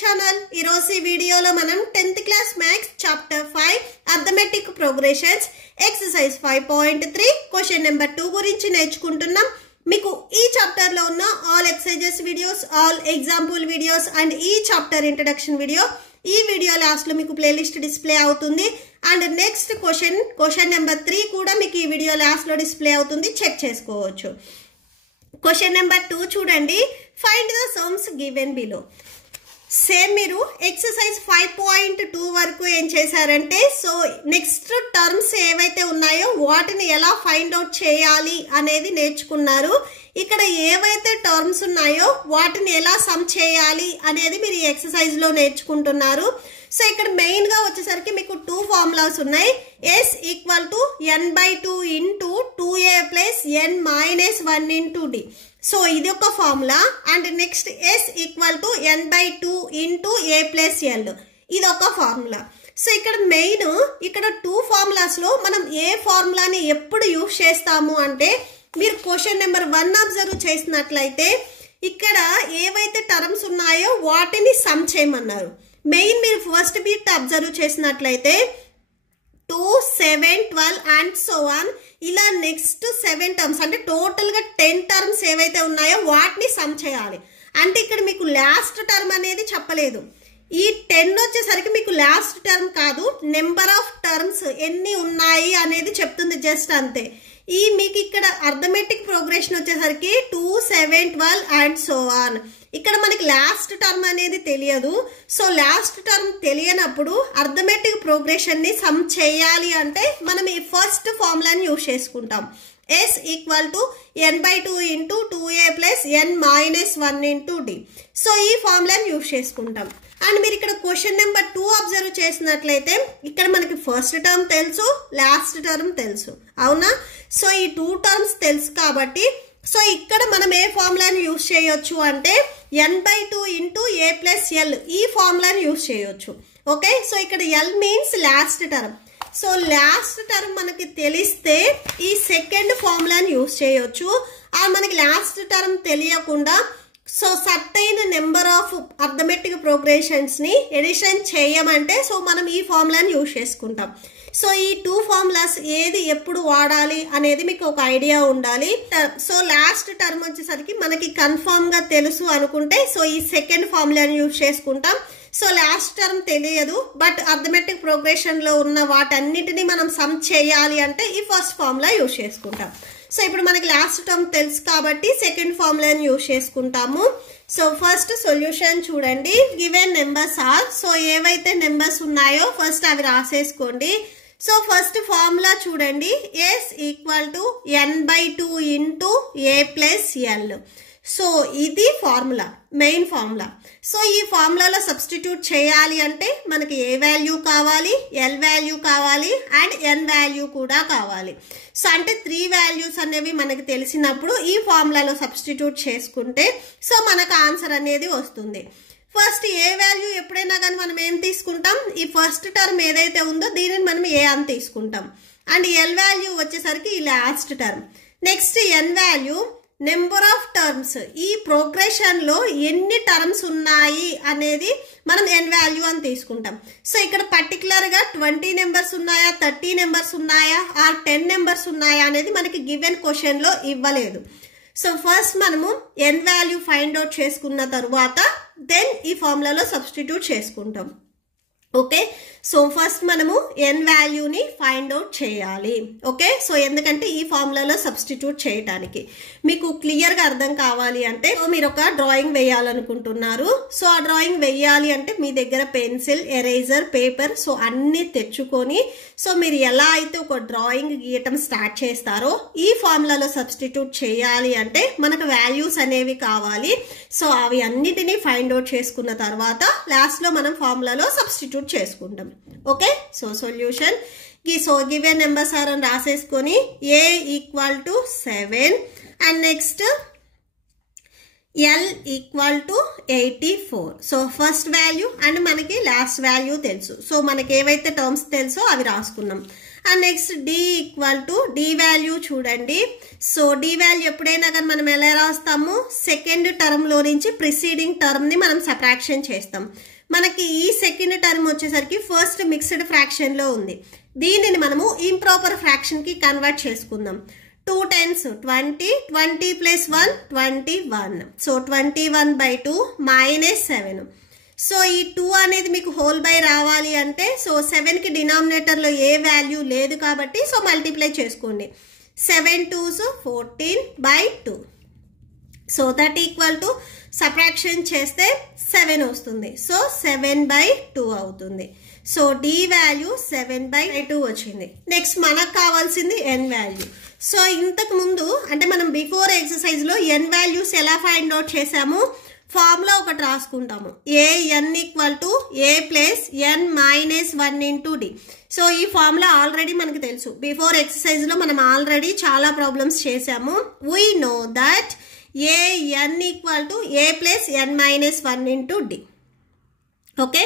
Channel ఈ రోజు ఈ వీడియోలో మనం 10th class maths chapter 5 arithmetic progressions exercise 5.3 question number 2 గురించి నేర్చుకుంటున్నాం. మీకు ఈ చాప్టర్ లో ఉన్న all exercises videos, all example videos and ఈ చాప్టర్ ఇంట్రడక్షన్ వీడియో ఈ వీడియో లాస్ట్ లో మీకు ప్లేలిస్ట్ డిస్ప్లే అవుతుంది. అండ్ నెక్స్ట్ క్వశ్చన్ నెంబర్ 3 కూడా మీకు ఈ వీడియో లాస్ట్ లో డిస్ప్లే అవుతుంది, చెక్ చేసుకోవచ్చు. క్వశ్చన్ నెంబర్ 2 చూడండి. Find the sums given below. Same మీరు ఎక్సర్సైజ్ 5.2 వరకు ఏం చేశారంటే, సో నెక్స్ట్ టర్మ్స్ ఏవైతే ఉన్నాయో వాటిని ఎలా ఫైండ్ అవుట్ చేయాలి అనేది నేర్చుకున్నారు. ఇక్కడ ఏవైతే టర్మ్స్ ఉన్నాయో వాటిని ఎలా సమ్ చేయాలి అనేది మీరు ఈ ఎక్సర్సైజ్ లో నేర్చుకుంటున్నారు. సో ఇక్కడ మెయిన్ గా వచ్చేసరికి మీకు 2 ఫార్ములాస్ ఉన్నాయి. S equal to n/2 into 2a plus n minus 1 into d. So ఇది ఒక formula. And next S equal to n/2 into a plus l, ఇది ఒక ఫార్ములా. సో ఇక్కడ మెయిన్ ఇక్కడ 2 ఫార్ములాస్ లో మనం ఏ ఫార్ములాని ఎప్పుడు యూజ్ చేస్తాము అంటే, మీరు క్వశ్చన్ నెంబర్ 1 అబ్జర్వ్ చేసినట్లయితే ఇక్కడ ఏవైతే టర్మ్స్ ఉన్నాయో వాటిని సమ్ చేయమన్నారు. మెయిన్ మీరు ఫస్ట్ బిట్ అబ్జర్వ్ చేసినట్లయితే 2, 7, 12 అండ్ సో ఆన్, ఇలా నెక్స్ట్ 7 టర్మ్స్ అంటే టోటల్ గా 10 టర్మ్స్ ఏవైతే ఉన్నాయో వాటిని సమ్ చేయాలి. అంటే ఇక్కడ మీకు లాస్ట్ టర్మ్ అనేది చెప్పలేదు. ఈ 10 వచ్చేసరికి మీకు లాస్ట్ టర్మ్ కాదు, నెంబర్ ఆఫ్ టర్మ్స్ ఎన్ని ఉన్నాయి అనేది చెప్తుంది, జస్ట్ అంతే. ఈ మీకు ఇక్కడ అర్థమెటిక్ ప్రోగ్రెషన్ వచ్చేసరికి 2, 7, 12 అండ్ సో ఆన్. ఇక్కడ మనకి లాస్ట్ టర్మ్ అనేది తెలియదు. సో లాస్ట్ టర్మ్ తెలియనప్పుడు అర్థమెటిక్ ప్రోగ్రెషన్ ని సమ్ చేయాలి అంటే మనం ఈ ఫస్ట్ ఫార్ములాని యూజ్ చేసుకుంటాం. S equal to n/2 into 2a plus n minus 1 into d. So ఈ ఫార్ములాని యూజ్ చేసుకుంటాం. అండ్ మీరు ఇక్కడ క్వశ్చన్ నెంబర్ 2 అబ్జర్వ్ చేసినట్లయితే ఇక్కడ మనకి ఫస్ట్ టర్మ్ తెలుసు, లాస్ట్ టర్మ్ తెలుసు, అవునా? సో ఈ 2 టర్మ్స్ తెలుసు కాబట్టి సో ఇక్కడ మనం ఏ ఫార్ములాని యూజ్ చేయొచ్చు అంటే n/2 into a plus l, ఈ ఫార్ములాని యూజ్ చేయొచ్చు. ఓకే, సో ఇక్కడ l means last term. So last term మనకి తెలిస్తే ఈ సెకండ్ ఫార్ములాని యూజ్ చేయొచ్చు. మనకి లాస్ట్ టర్మ్ తెలియకుండా so certain number of arithmetic progressions ని ఎడిషన్ చేయమంటే సో మనం ఈ ఫార్ములాని యూజ్ చేసుకుంటాం. సో ఈ 2 ఫార్ములాస్ ఏది ఎప్పుడు వాడాలి అనేది మీకు ఒక ఐడియా ఉండాలి. సో లాస్ట్ టర్మ్ వచ్చేసరికి మనకి కన్ఫర్మ్ గా తెలుసు అనుకుంటే సో ఈ సెకండ్ ఫార్ములాని యూజ్ చేసుకుంటాం. సో లాస్ట్ టర్మ్ తెలియదు బట్ అర్థమెటిక్ ప్రోగ్రెషన్ లో ఉన్న వాటన్నిటిని మనం సమ్ చేయాలి అంటే ఈ ఫస్ట్ ఫార్ములా యూజ్ చేసుకుంటాం. సో ఇప్పుడు మనకి లాస్ట్ టర్మ్ తెలుసు కాబట్టి సెకండ్ ఫార్ములాని యూజ్ చేసుకుంటాము. సో ఫస్ట్ సొల్యూషన్ చూడండి. గివెన్ నెంబర్స్ ఆర్, సో ఏవైతే నెంబర్స్ ఉన్నాయో ఫస్ట్ అవి రాసేసుకోండి. సో ఫస్ట్ ఫార్ములా చూడండి. S equal to n/2 into a plus l. So ఇది ఫార్ములా, మెయిన్ ఫార్ములా. సో ఈ ఫార్ములాలో సబ్స్టిట్యూట్ చేయాలి అంటే మనకి ఏ వాల్యూ కావాలి, ఎల్ వాల్యూ కావాలి అండ్ ఎన్ వాల్యూ కూడా కావాలి. సో అంటే 3 వాల్యూస్ అనేవి మనకి తెలిసినప్పుడు ఈ ఫార్ములాలో సబ్స్టిట్యూట్ చేసుకుంటే సో మనకు ఆన్సర్ అనేది వస్తుంది. ఫస్ట్ ఏ వాల్యూ ఎప్పుడైనా కానీ మనం ఏం తీసుకుంటాం, ఈ ఫస్ట్ టర్మ్ ఏదైతే ఉందో దీనిని మనం ఏ అని తీసుకుంటాం. అండ్ ఎల్ వాల్యూ వచ్చేసరికి ఈ last term. Next N value number of terms, ఈ ప్రోగ్రెషన్ లో ఎన్ని టర్మ్స్ ఉన్నాయి అనేది మనం ఎన్ వాల్యూ అని తీసుకుంటాం. సో ఇక్కడ పర్టికులర్ గా 20 నెంబర్స్ ఉన్నాయా, 30 నెంబర్స్ ఉన్నాయా ఆర్ 10 నెంబర్స్ ఉన్నాయా అనేది మనకి గివెన్ క్వశ్చన్ లో ఇవ్వలేదు. సో ఫస్ట్ మనము ఎన్ వాల్యూ ఫైండ్ అవుట్ చేసుకున్న తర్వాత దెన్ ఈ ఫార్ములాలో సబ్స్టిట్యూట్ చేసుకుంటాం. ఓకే, సో ఫస్ట్ మనము ఎన్ వాల్యూని ఫైండ్ అవుట్ చేయాలి. ఓకే, సో ఎందుకంటే ఈ ఫార్ములాలో సబ్స్టిట్యూట్ చేయటానికి మీకు క్లియర్గా అర్థం కావాలి అంటే మీరు ఒక డ్రాయింగ్ వేయాలనుకుంటున్నారు. సో ఆ డ్రాయింగ్ వేయాలి అంటే మీ దగ్గర పెన్సిల్, ఎరేజర్, పేపర్ సో అన్నీ తెచ్చుకొని సో మీరు ఎలా అయితే ఒక డ్రాయింగ్ గీయటం స్టార్ట్ చేస్తారో ఈ ఫార్ములాలో సబ్స్టిట్యూట్ చేయాలి అంటే మనకు వాల్యూస్ అనేవి కావాలి. సో అవి అన్నిటినీ ఫైండ్ అవుట్ చేసుకున్న తర్వాత లాస్ట్ లో మనం ఫార్ములాలో సబ్స్టిట్యూట్ చేసుకుంటాం. Okay, so solution so given numbers are అని రాసేసుకొని a equal to 7 and next l equal to 84. So first value and మనకి లాస్ట్ వాల్యూ తెలుసు. సో మనకి ఏవైతే టర్మ్స్ తెలుసో అవి రాసుకున్నాం. And next D equal to D value చూడండి. సో డి వాల్యూ ఎప్పుడైనా కానీ మనం ఎలా రాస్తాము, సెకండ్ టర్మ్లో నుంచి ప్రిసీడింగ్ టర్మ్ని మనం సబ్ట్రాక్షన్ చేస్తాం. మనకి ఈ సెకండ్ టర్మ్ వచ్చేసరికి ఫస్ట్ మిక్స్డ్ ఫ్రాక్షన్లో ఉంది. దీనిని మనము ఇంప్రాపర్ ఫ్రాక్షన్కి కన్వర్ట్ చేసుకుందాం. 2 10s 20, 20 plus 1 21. సో 21/2 -7. సో ఈ 2 అనేది మీకు హోల్ బై రావాలి అంటే సో 7కి డినామినేటర్లో ఏ వాల్యూ లేదు కాబట్టి సో మల్టిప్లై చేసుకోండి. 7 2s 14/2. So that equal to subtraction చేస్తే 7 వస్తుంది. సో 7/2 అవుతుంది. సో డి వాల్యూ 7/2 వచ్చింది. నెక్స్ట్ మనకు కావాల్సింది ఎన్ వాల్యూ. సో ఇంతకు ముందు అంటే మనం బిఫోర్ ఎక్సర్సైజ్లో ఎన్ వాల్యూస్ ఎలా ఫైండ్ అవుట్ చేసాము, ఫార్ములా ఒకటి రాసుకుంటాము. A n equal to a plus n -1 into d. So ఈ ఫార్ములా ఆల్రెడీ మనకు తెలుసు. బిఫోర్ ఎక్సర్సైజ్లో మనం ఆల్రెడీ చాలా ప్రాబ్లమ్స్ చేసాము. We know that a n equal to a plus n -1 into d. Okay,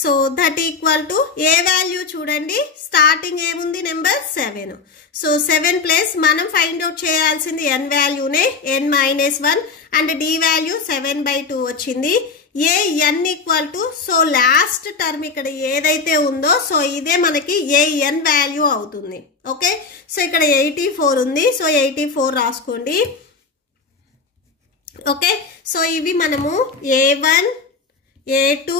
so that equal to a value చూడండి, starting ఏముంది number 7. So 7 plus మనం ఫైండ్ అవుట్ చేయాల్సింది n వాల్యూనే n -1 and d value 7/2 వచ్చింది. A n equal to so last term ఇక్కడ ఏదైతే ఉందో so ఇదే మనకి ఏ ఎన్ వాల్యూ అవుతుంది. ఓకే, సో ఇక్కడ 84 ఉంది. సో 84 రాసుకోండి. ఓకే, సో ఇవి మనము A1 A2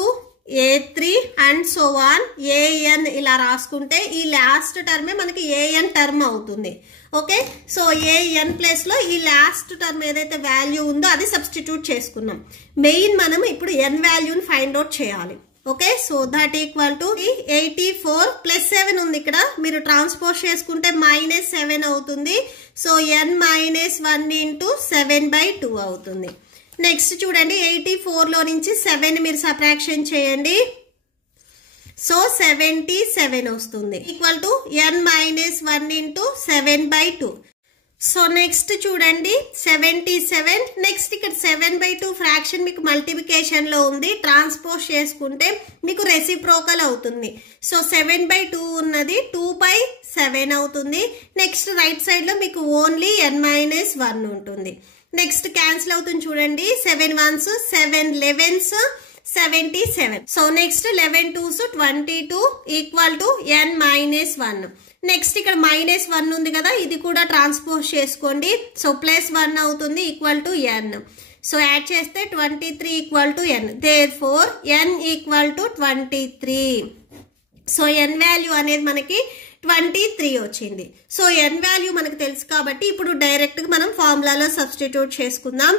A3 and so on AN ఇలా రాసుకుంటే ఈ లాస్ట్ టర్మే మనకి ఏఎన్ టర్మ్ అవుతుంది. ఓకే, సో ఏఎన్ ప్లేస్లో ఈ లాస్ట్ టర్మ్ ఏదైతే వాల్యూ ఉందో అది సబ్స్టిట్యూట్ చేసుకున్నాం. మెయిన్ మనం ఇప్పుడు ఎన్ వాల్యూని ఫైండ్ అవుట్ చేయాలి. Okay, so that equal to 84 plus 7 ఉంది ఇక్కడ, మీరు ట్రాన్స్పోజ్ చేసుకుంటే -7 అవుతుంది. సో n -1 ఇంటూ 7/2 అవుతుంది. నెక్స్ట్ చూడండి 84లో నుంచి 7 మీరు సబ్ట్రాక్షన్ చేయండి. సో 77 వస్తుంది equal to n -1 into 7/2. So next చూడండి 77. నెక్స్ట్ ఇక్కడ 7/2 ఫ్రాక్షన్ మీకు మల్టిప్లికేషన్లో ఉంది, ట్రాన్స్పోజ్ చేసుకుంటే మీకు రెసిప్రోకల్ అవుతుంది. సో 7/2 ఉన్నది 2/7 అవుతుంది. నెక్స్ట్ రైట్ సైడ్లో మీకు ఓన్లీ n -1 ఉంటుంది. నెక్స్ట్ క్యాన్సిల్ అవుతుంది చూడండి. 7 1s 7 11s 77. So next 11 2s 22 equal to n -1. Next ఇక్కడ -1 ఉంది కదా, ఇది కూడా ట్రాన్స్పోజ్ చేసుకోండి. సో +1 అవుతుంది equal to n. So add చేస్తే 23 equal to n. Therefore n equal to 23. So n value అనేది మనకి 23 వచ్చింది. సో n వాల్యూ మనకు తెలుసు కాబట్టి ఇప్పుడు డైరెక్ట్గా మనం ఫార్ములాలో సబ్స్టిట్యూట్ చేసుకుందాం.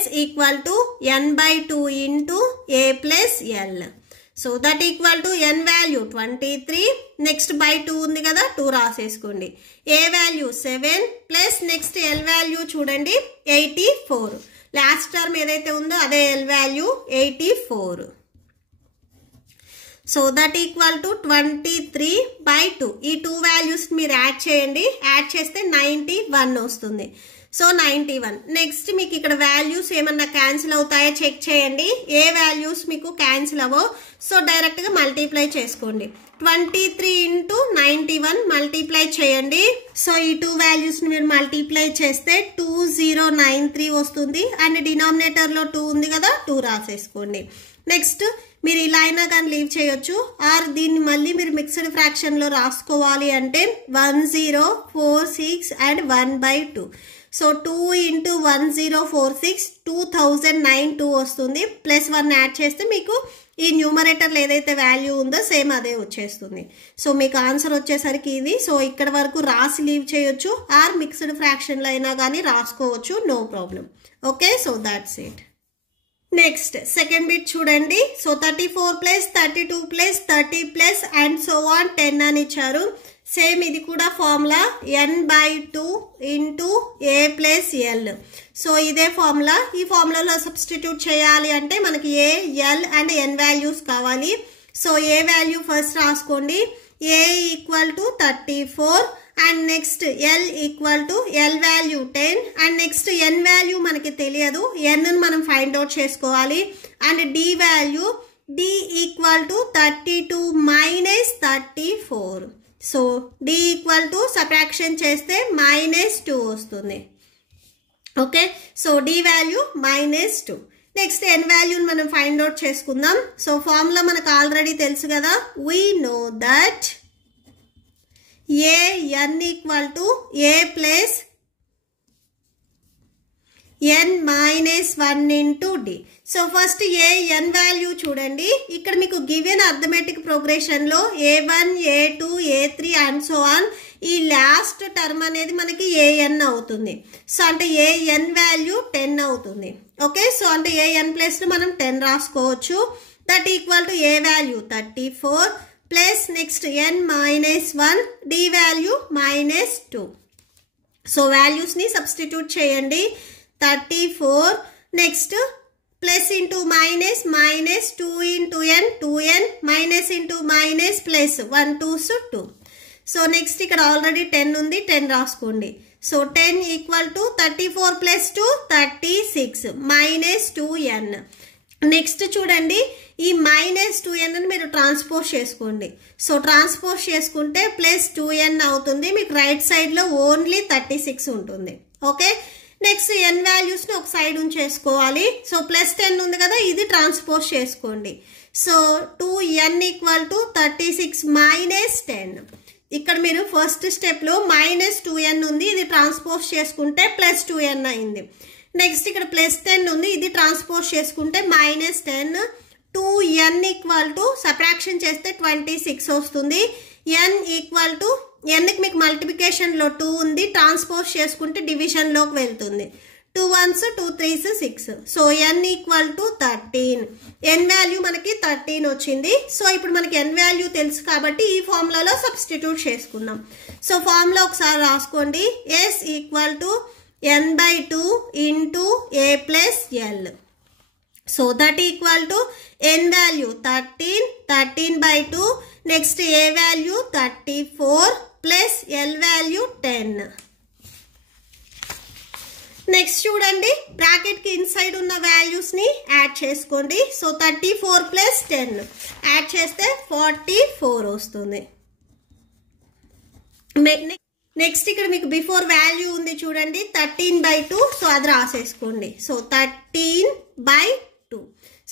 s equal to n/2 into a plus l. So that equal to n value 23. Next /2 ఉంది కదా, 2 రాసేసుకోండి. a value 7 plus next l value చూడండి 84. లాస్ట్ టర్మ్ ఏదైతే ఉందో అదే l value 84. So that equal to 23/2. ఈ 2 వాల్యూస్ మీరు add చేయండి. Add చేస్తే 91 వస్తుంది. సో 91. నెక్స్ట్ మీకు ఇక్కడ వాల్యూస్ ఏమన్నా క్యాన్సిల్ అవుతాయో చెక్ చేయండి. ఏ వాల్యూస్ మీకు క్యాన్సిల్ అవ్వో సో డైరెక్ట్గా మల్టిప్లై చేసుకోండి. 23 ఇంటూ 91 మల్టిప్లై చేయండి. సో ఈ 2 వాల్యూస్ని మీరు మల్టిప్లై చేస్తే 2093 వస్తుంది. అండ్ డినామినేటర్లో 2 ఉంది కదా, 2 రాసేసుకోండి. నెక్స్ట్ మీరు ఇలా అయినా కానీ లీవ్ చేయొచ్చు, ఆర్ దీన్ని మళ్ళీ మీరు మిక్స్డ్ ఫ్రాక్షన్లో రాసుకోవాలి అంటే 1046 అండ్ 1/2. సో 2 ఇంటూ 1046 2092 వస్తుంది. +1 యాడ్ చేస్తే మీకు ఈ న్యూమరేటర్లో ఏదైతే వాల్యూ ఉందో సేమ్ అదే వచ్చేస్తుంది. సో మీకు ఆన్సర్ వచ్చేసరికి ఇది. సో ఇక్కడ వరకు రాసి లీవ్ చేయొచ్చు, ఆర్ మిక్స్డ్ ఫ్రాక్షన్లో అయినా కానీ రాసుకోవచ్చు, no problem. Okay, so that's it. Next second bit చూడండి. So 34 plus 32 plus 30 plus and so on 10 అని ఇచ్చారు. సేమ్ ఇది కూడా formula n/2 into a plus l. So ఇదే ఫార్ములా. ఈ ఫార్ములాలో సబ్స్టిట్యూట్ చేయాలి అంటే మనకి a, l and n values కావాలి. సో a వాల్యూ ఫస్ట్ రాసుకోండి. a equal to 34 and next l equal to l value 10 and next n value మనకి తెలియదు, n మనం ఫైండ్ అవుట్ చేసుకోవాలి. And d value d equal to 32 - 34. So d equal to subtraction చేస్తే -2 వస్తుంది. Okay, so d value -2. Next n వాల్యూని మనం find out చేసుకుందాం. So formula మనకు ఆల్రెడీ తెలుసు కదా, we know that n equal to a plus n minus 1 into d. So first n value చూడండి, ఇక్కడ మీకు గివెన్ అర్థమెటిక్ ప్రోగ్రెషన్లో a1 a2 a3 and so on, ఈ లాస్ట్ టర్మ్ అనేది మనకి an అవుతుంది. సో అంటే an వాల్యూ 10 అవుతుంది. ఓకే, సో అంటే an ప్లస్ మనం 10 రాసుకోవచ్చు. That equal to a value 34 plus next n minus 1, d value -2. So వాల్యూస్ని సబ్స్టిట్యూట్ చేయండి. 34 next plus into minus minus 2 into n 2n minus into minus plus 1 2s 2. So next ఇక్కడ already 10 ఉంది, 10 రాసుకోండి. So 10 equal to 34 plus 2 36 minus 2n. Next చూడండి, ఈ -2n అని మీరు transpose చేసుకోండి. సో ట్రాన్స్పోజ్ చేసుకుంటే ప్లస్ 2n అవుతుంది. మీకు రైట్ సైడ్లో ఓన్లీ 36 ఉంటుంది. ఓకే, నెక్స్ట్ n వాల్యూస్ని ఒక సైడ్ ఉంచేసుకోవాలి. సో ప్లస్ 10 ఉంది కదా, ఇది ట్రాన్స్పోజ్ చేసుకోండి. So 2n equal to 36 minus 10. ఇక్కడ మీరు ఫస్ట్ స్టెప్లో -2n ఉంది, ఇది ట్రాన్స్పోజ్ చేసుకుంటే ప్లస్ 2n అయింది. నెక్స్ట్ ఇక్కడ ప్లస్ 10 ఉంది, ఇది ట్రాన్స్పోజ్ చేసుకుంటే -10. 2n ఈక్వల్ టు సబ్ట్రాక్షన్ చేస్తే 26 వస్తుంది. n ఈక్వల్ టు nకి మీకు మల్టిప్లికేషన్లో 2 ఉంది, ట్రాన్స్పోజ్ చేసుకుంటే డివిజన్లోకి వెళ్తుంది. 2 1s 2 3s 6. So n equal to 13. n value మనకి 13 వచ్చింది. సో ఇప్పుడు మనకి n వాల్యూ తెలుసు కాబట్టి ఈ ఫార్ములాలో సబ్స్టిట్యూట్ చేసుకుందాం. సో ఫార్ములా ఒకసారి రాసుకోండి. s equal to n/2 into a plus l. So that equal to n value 13, 13/2 next a value 34 plus l value 10. Next చూడండి, బ్రాకెట్కి ఇన్సైడ్ ఉన్న వాల్యూస్ని యాడ్ చేసుకోండి. సో 34 ప్లస్ 10 యాడ్ చేస్తే 44 వస్తుంది. నెక్స్ట్ ఇక్కడ మీకు బిఫోర్ వాల్యూ ఉంది చూడండి, 13/2. సో అది రాసేసుకోండి. సో 13/2.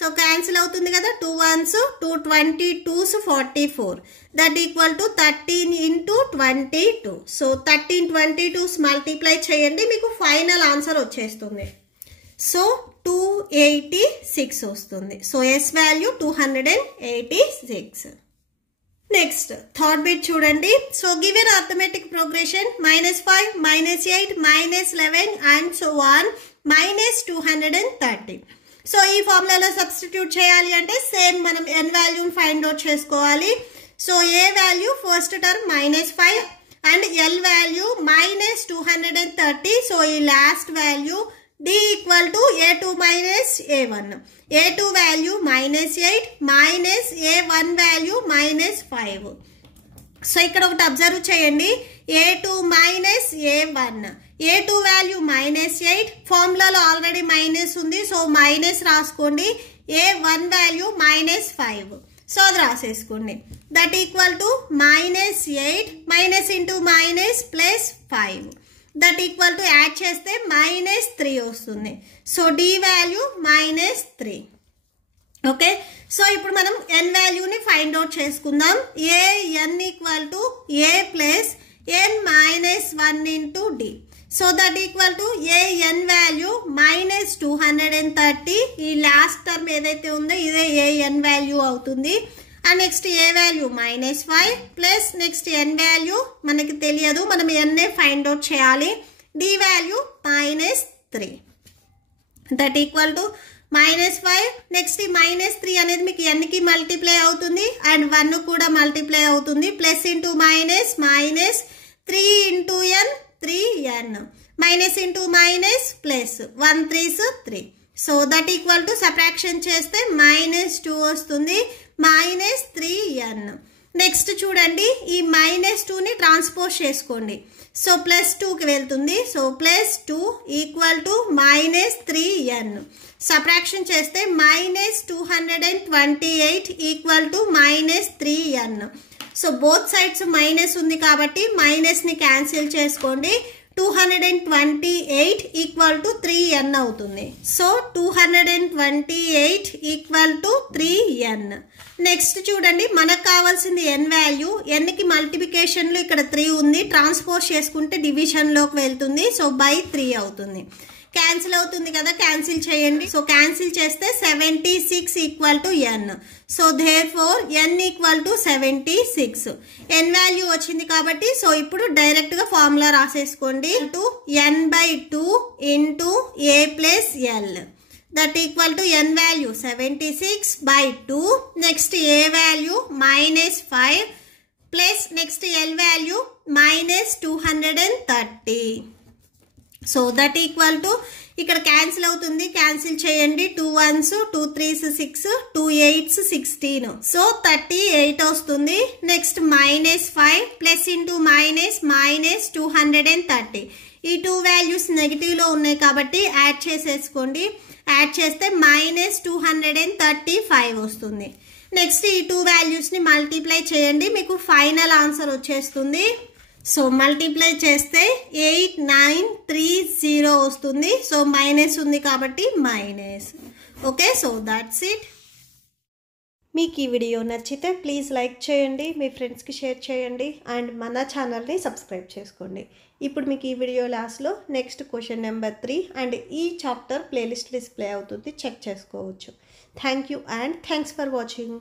సో క్యాన్సిల్ అవుతుంది కదా, 2 1s 2 22s 44. That equal to 13 into 22. So 13 22s multiply చేయండి, మీకు ఫైనల్ ఆన్సర్ వచ్చేస్తుంది. సో 286 వస్తుంది. So s value 286. Next third bit చూడండి. So given arithmetic progression -5 -8 -11 and so on -230. So ఈ ఫార్ములాలో సబ్స్టిట్యూట్ చేయాలి అంటే సేమ్ మనం n వాల్యూని ఫైండ్ అవుట్ చేసుకోవాలి. So a value first term -5 and l value -230. So ఈ last value d equal to a2 minus a1. a2 value -8 minus a1 value -5. So ఇక్కడ ఒకటి అబ్జర్వ్ చేయండి, a2 minus a1. a2 value -8, ఫార్ములాలో already minus ఉంది, so minus రాసుకోండి. a1 value -5. So అది రాసేసుకోండి. That equal to -8 minus into minus plus 5. That equal to add చేస్తే -3 వస్తుంది. So d value -3. Okay, so ఇప్పుడు మనం n వాల్యూని ఫైండ్ అవుట్ చేసుకుందాం. n equal to a plus n minus 1 into d. So that equal to n value -230. ఈ last term ఏదైతే ఉందో ఇదే n వాల్యూ అవుతుంది. And next a value -5 plus next n value మనకి తెలియదు, మనం n ఫైండ్ అవుట్ చేయాలి. d value -3. That equal to -5 next -3 అనేది మీకు nకి మల్టిప్లై అవుతుంది అండ్ 1 కూడా మల్టిప్లై అవుతుంది. Plus into minus minus 3 into n 3n minus into minus plus 1 3s 3. So that equal to subtraction చేస్తే -2 వస్తుంది, -3n. నెక్స్ట్ చూడండి, ఈ -2ని ట్రాన్స్పోజ్ చేసుకోండి. సో +2కి వెళ్తుంది. So +2 equal to -3n. Subtraction చేస్తే -228 equal to -3n. So both sides minus ఉంది కాబట్టి మైనస్ని క్యాన్సిల్ చేసుకోండి. 228 ఈక్వల్ టు 3n అవుతుంది. So 228 equal to 3n. Next చూడండి, మనకు కావాల్సింది n వాల్యూ. nకి మల్టిప్లికేషన్లో ఇక్కడ 3 ఉంది, ట్రాన్స్పోజ్ చేసుకుంటే డివిజన్లోకి వెళ్తుంది. సో బై 3 అవుతుంది. క్యాన్సిల్ అవుతుంది కదా, క్యాన్సిల్ చేయండి. సో క్యాన్సిల్ చేస్తే 76 equal to n. So therefore n equal to 76. n value వచ్చింది కాబట్టి సో ఇప్పుడు డైరెక్ట్గా ఫార్ములా రాసేసుకోండి. n/2 into a plus l that equal to n value 76/2. Next a value -5 plus next l value -230. So that equal to ఇక్కడ cancel అవుతుంది, cancel చేయండి. 2 1s 2 3s 6 2 8s 16. So 38 వస్తుంది. Next -5 plus into -230. ఈ 2 values నెగిటివ్లో ఉన్నాయి కాబట్టి add చేసేసుకోండి. Add చేస్తే -235 వస్తుంది. నెక్స్ట్ ఈ 2 వాల్యూస్ని మల్టిప్లై చేయండి, మీకు ఫైనల్ ఆన్సర్ వచ్చేస్తుంది. సో మల్టిప్లై చేస్తే 8930 వస్తుంది. సో మైనస్ ఉంది కాబట్టి minus. Okay, so that's it. మీకు ఈ వీడియో నచ్చితే ప్లీజ్ లైక్ చేయండి, మీ ఫ్రెండ్స్కి షేర్ చేయండి అండ్ మన ఛానల్ని సబ్స్క్రైబ్ చేసుకోండి. ఇప్పుడు మీకు ఈ వీడియో లాస్ట్లో నెక్స్ట్ క్వశ్చన్ నెంబర్ 3 అండ్ ఈ చాప్టర్ ప్లేలిస్ట్ డిస్ప్లే అవుతుంది, చెక్ చేసుకోవచ్చు. Thank you and thanks for watching.